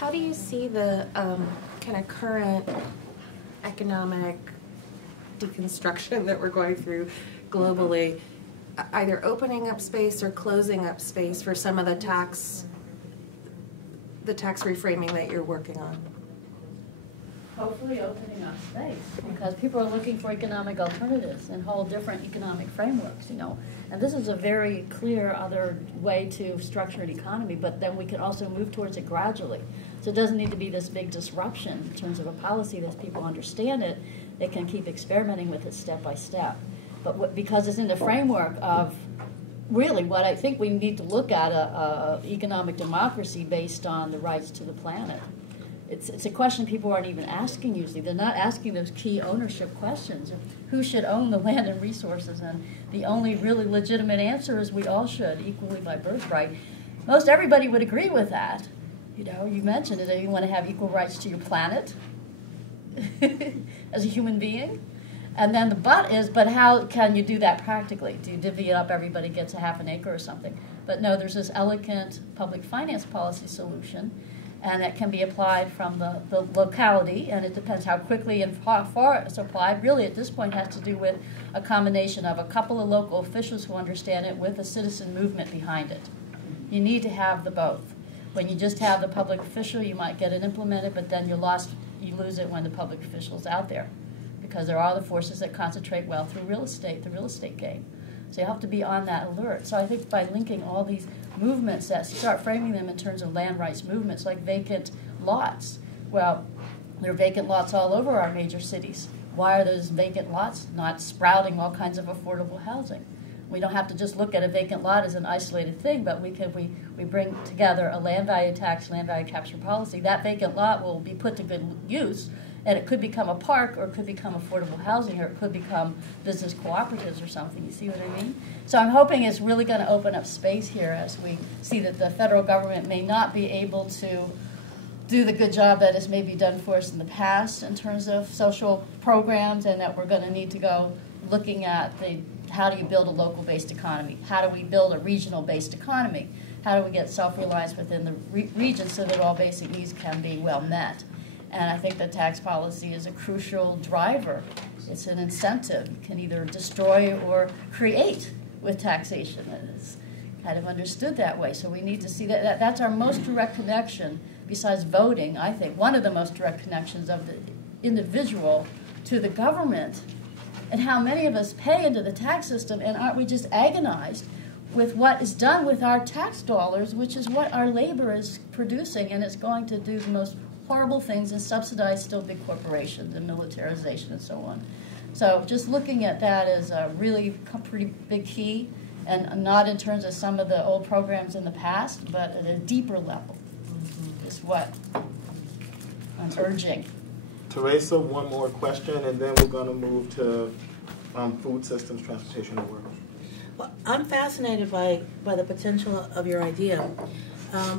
How do you see the kind of current economic deconstruction that we're going through globally, either opening up space or closing up space for some of the tax reframing that you're working on? Hopefully opening up space, because people are looking for economic alternatives and whole different economic frameworks, you know. And this is a very clear other way to structure an economy, but then we can also move towards it gradually. So it doesn't need to be this big disruption in terms of a policy that people understand it. They can keep experimenting with it step by step. But because it's in the framework of really what I think we need to look at, a economic democracy based on the rights to the planet. It's a question people aren't even asking usually. They're not asking those key ownership questions of who should own the land and resources, and the only really legitimate answer is we all should, equally by birthright. Most everybody would agree with that. You know, you mentioned it, that you want to have equal rights to your planet as a human being. And then the but is, but how can you do that practically? Do you divvy it up, everybody gets a half an acre or something? But no, there's this elegant public finance policy solution, and that can be applied from the locality, and it depends how quickly and far it's applied. Really, at this point, has to do with a combination of a couple of local officials who understand it with a citizen movement behind it. You need to have the both. When you just have the public official, you might get it implemented, but then you lose it when the public official's out there, because there are the forces that concentrate wealth through real estate, the real estate game. So you have to be on that alert. So I think by linking all these movements that start framing them in terms of land rights movements, like vacant lots. Well, there are vacant lots all over our major cities. Why are those vacant lots not sprouting all kinds of affordable housing? We don't have to just look at a vacant lot as an isolated thing, but we bring together a land value tax, land value capture policy. That vacant lot will be put to good use, and it could become a park, or it could become affordable housing, or it could become business cooperatives or something. You see what I mean? So I'm hoping it's really going to open up space here as we see that the federal government may not be able to do the good job that has maybe done for us in the past in terms of social programs, and that we're going to need to go looking at how do you build a local-based economy? How do we build a regional-based economy? How do we get self-reliance within the region so that all basic needs can be well met? And I think that tax policy is a crucial driver. It's an incentive. You can either destroy or create with taxation. It's kind of understood that way. So we need to see that. That's our most direct connection, besides voting, I think. One of the most direct connections of the individual to the government, and how many of us pay into the tax system, and aren't we just agonized with what is done with our tax dollars, which is what our labor is producing, and it's going to do the most horrible things and subsidize still big corporations and militarization and so on. So just looking at that is a really pretty big key, and not in terms of some of the old programs in the past, but at a deeper level is what I'm urging. Teresa, one more question, and then we're going to move to food systems, transportation, and work. Well, I'm fascinated by the potential of your idea,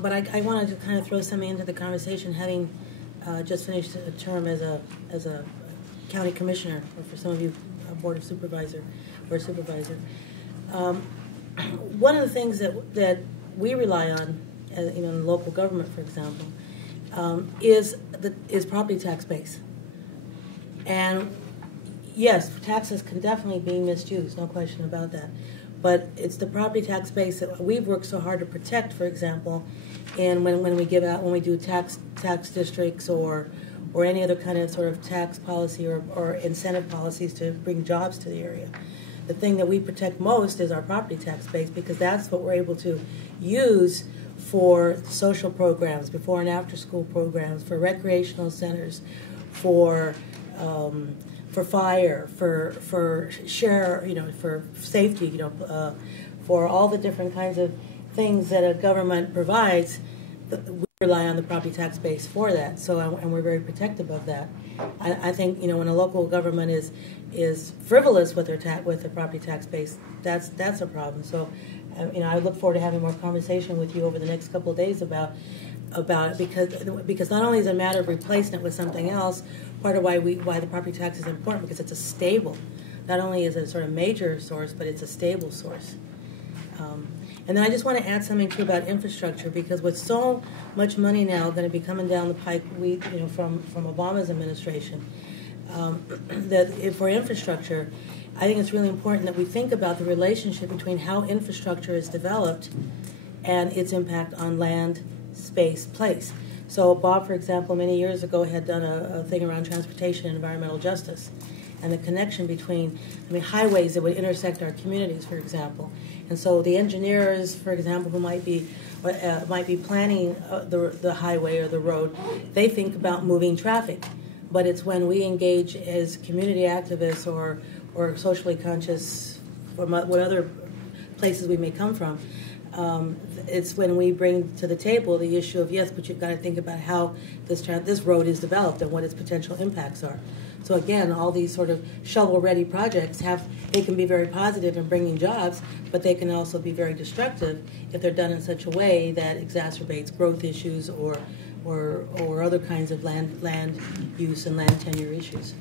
but I wanted to kind of throw something into the conversation, having just finished a term as a county commissioner, or for some of you, a board of supervisor or supervisor. One of the things that we rely on, in local government, for example, is property tax base. And yes, taxes can definitely be misused, no question about that. But it's the property tax base that we've worked so hard to protect, for example, and when we do tax districts or any other kind of sort of tax policy or incentive policies to bring jobs to the area. The thing that we protect most is our property tax base, because that's what we're able to use for social programs, before and after school programs, for recreational centers, for fire, for share, for safety, for all the different kinds of things that a government provides. We rely on the property tax base for that. So, and we're very protective of that. I think when a local government is frivolous with the property tax base, that's a problem. So, I look forward to having more conversation with you over the next couple of days about it, because not only is it a matter of replacing it with something else, part of why the property tax is important, because it's a stable. Not only is it a sort of major source, but it's a stable source. And then I just want to add something too about infrastructure, because with so much money now going to be coming down the pike, from Obama's administration, for infrastructure, I think it's really important that we think about the relationship between how infrastructure is developed and its impact on land, space, place. So Bob, for example, many years ago had done a thing around transportation and environmental justice, and the connection between, highways that would intersect our communities, for example. And so the engineers, for example, who might be planning the highway or the road, they think about moving traffic. But it's when we engage as community activists or socially conscious, from what other places we may come from, it's when we bring to the table the issue of, yes, but you've got to think about how this road is developed and what its potential impacts are. So again, all these sort of shovel-ready projects they can be very positive in bringing jobs, but they can also be very destructive if they're done in such a way that exacerbates growth issues or other kinds of land use and land tenure issues.